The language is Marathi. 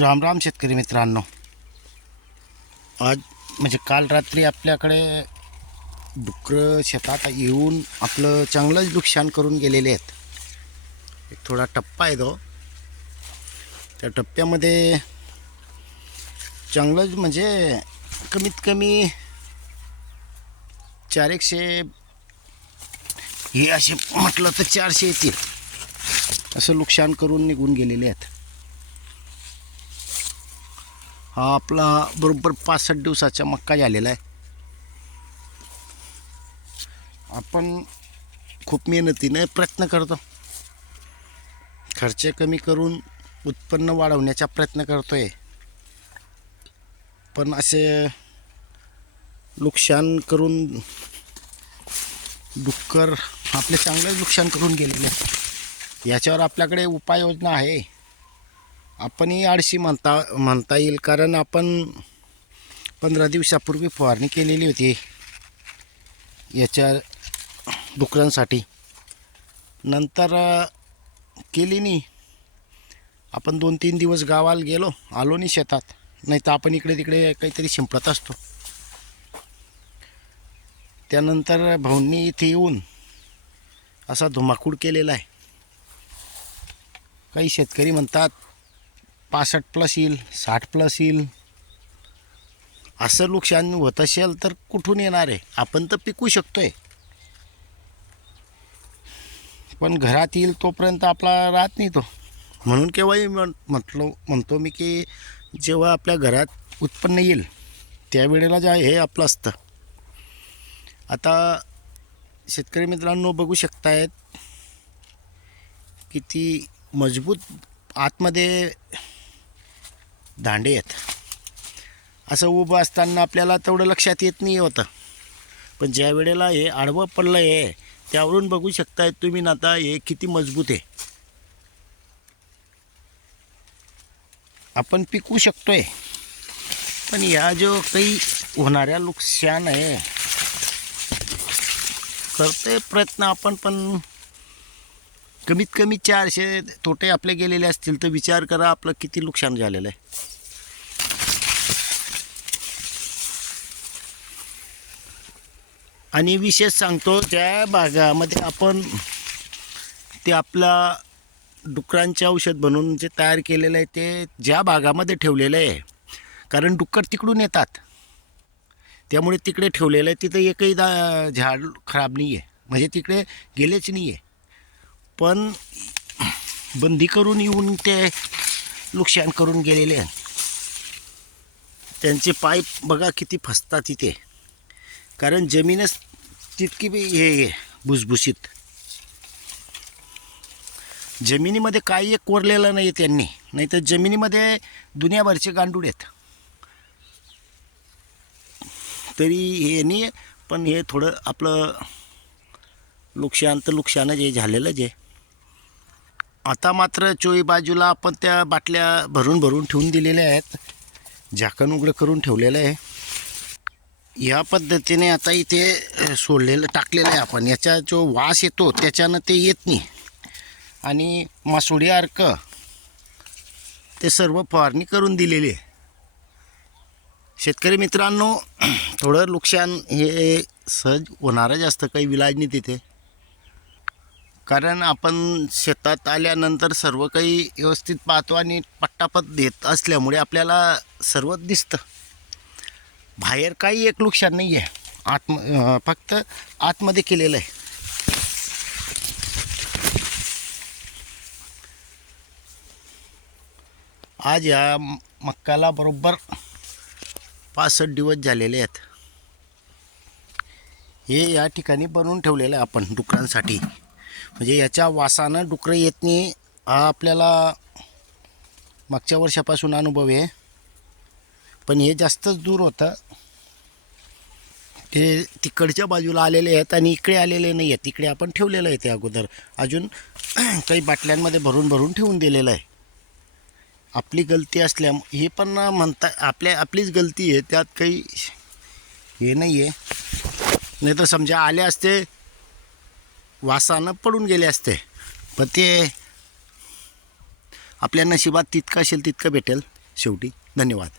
राम राम शेतकरी मित्रांनो. आज म्हणजे काल रात्री आपल्याकडे डुकरं शेतात येऊन आपलं चांगलंच नुकसान करून गेलेले आहेत. एक थोडा टप्पा आहे तो. त्या टप्प्यामध्ये चांगलंच म्हणजे कमीत कमी चार एकशे हे असे म्हटलं तर चारशे येतील. असं नुकसान करून निघून गेलेले आहेत. हा आपला बरोबर पासष्ट दिवसाचा मक्का झालेला आहे. आपण खूप मेहनतीने प्रयत्न करतो. खर्च कमी करून उत्पन्न वाढवण्याचा प्रयत्न करतो आहे पण असे नुकसान करून डुक्कर आपले चांगले नुकसान करून गेलेले. आहे याच्यावर आपल्याकडे उपाययोजना आहे. आपणही आळशी म्हणता म्हणता येईल कारण आपण पंधरा दिवसापूर्वी फवारणी केलेली होती याच्या डुकरांसाठी. नंतर केली नाही. आपण दोन तीन दिवस गावाला गेलो आलो नाही शेतात. नाही तर आपण इकडे तिकडे काहीतरी शिंपडत असतो. त्यानंतर भाऊंनी इथे येऊन असा धुमाकूड केलेला आहे. काही शेतकरी म्हणतात पासष्ट प्लस येईल साठ प्लस येईल. असं नुकसान होत असेल तर कुठून येणार आहे? आपण तर पिकू शकतोय. पण घरात येईल तोपर्यंत आपला राहत नाही तो. म्हणून केव्हाही म्हण म्हटलो म्हणतो मी की जेव्हा आपल्या घरात उत्पन्न येईल त्यावेळेला जे हे आपलं असतं. आता शेतकरी मित्रांनो बघू शकतायत किती मजबूत आतमध्ये दांडे आहेत. असं उभं असताना आपल्याला तेवढं लक्षात येत नाही होतं. पण ज्या वेळेला हे आडवं पडलं आहे त्यावरून बघू शकताय तुम्ही ना आता हे किती मजबूत आहे. आपण पिकवू शकतोय. पण या जो काही होणाऱ्या नुकसान आहे करतोय प्रयत्न आपण पण कमीत कमी चारशे तोटे आपले गेलेले असतील तर विचार करा आपलं किती नुकसान झालेलं आहे. आणि विशेष सांगतो त्या भागामध्ये आपण ते आपला डुकरांचे औषध बनवून जे तयार केलेलं आहे ते ज्या भागामध्ये ठेवलेलं आहे कारण डुक्कर तिकडून येतात. त्यामुळे तिकडे ठेवलेलं आहे तिथं एकही दा झाड खराब नाही आहे म्हणजे तिकडे गेलेच नाही आहे पण बंदी करून येऊन ते नुकसान करून गेलेले आहे त्यांचे पाईप बघा किती फसतात तिथे कारण जमीनच तितकी बी हे आहे भुसभुशीत. जमिनीमध्ये काही एक कोरलेलं नाही त्यांनी. नाही तर जमिनीमध्ये दुनियाभरचे गांडूळ आहेत. तरी हे नाही पण हे थोडं आपलं नुकसान तर नुकसानच हे झालेलंच आहे. आता मात्र चोई बाजूला आपण त्या बाटल्या भरून भरून ठेवून दिलेल्या आहेत. झाकण उघडं करून ठेवलेलं आहे. या पद्धतीने आता इथे सोडलेलं टाकलेलं आहे आपण. याचा जो वास येतो त्याच्यानं ते येत नाही. आणि मासोडी अर्क ते सर्व फवारणी करून दिलेली आहे. शेतकरी मित्रांनो थोडं नुकसान हे सहज होणारच असतं काही विलाज नाही तिथे. कारण आपण शेतात आल्यानंतर सर्व काही व्यवस्थित पाहतो आणि पट्टापट देत असल्यामुळे आपल्याला सर्वच दिसतं. बाहेर काही एक नुकसान नाही आहे आतम फक्त आतमध्ये केलेलं आहे. आज या मक्काला बरोबर पासष्ट दिवस झालेले आहेत. हे या ठिकाणी बनवून ठेवलेलं आहे आपण डुकरांसाठी. म्हणजे याच्या वासानं डुकरं येत नाही. हा आपल्याला मागच्या वर्षापासून अनुभव आहे. पण हे जास्तच दूर होतं. ते तिकडच्या बाजूला आलेले आहेत आणि इकडे आलेले नाही आहेत. तिकडे आपण ठेवलेलं आहे ते अगोदर. अजून काही बाटल्यांमध्ये भरून भरून ठेवून दिलेलं आहे. आपली गलती असल्या हे पण म्हणता आपल्या आपलीच गलती आहे. त्यात काही हे नाही आहे नाही तर समजा आले असते वासानं पडून गेले असते. पण ते आपल्या नशिबात तितकं असेल तितकं भेटेल शेवटी. धन्यवाद.